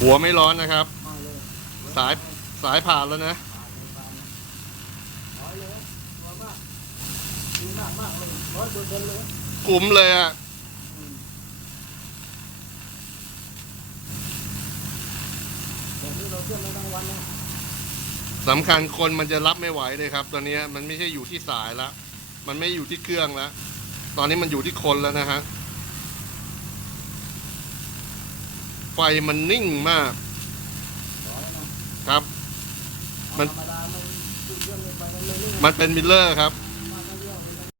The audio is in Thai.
หัวไม่ร้อนนะครับไม่เลย สายสายผ่านแล้วนะร้อยเลยร้อยมากดีมากมากเลย100%เลยคุ้มเลยอ่ะแบบนี้เราเชื่อมได้ทั้งวันนะสำคัญคนมันจะรับไม่ไหวเลยครับ ตอนนี้มันไม่ใช่อยู่ที่สายแล้วมันไม่อยู่ที่เครื่องแล้วตอนนี้มันอยู่ที่คนแล้วนะฮะไฟมันนิ่งมากร้อยนะครับ มัน ธรรมดามันเครื่องไปมันไม่นิ่ง มันเป็นมิลเลอร์ครับ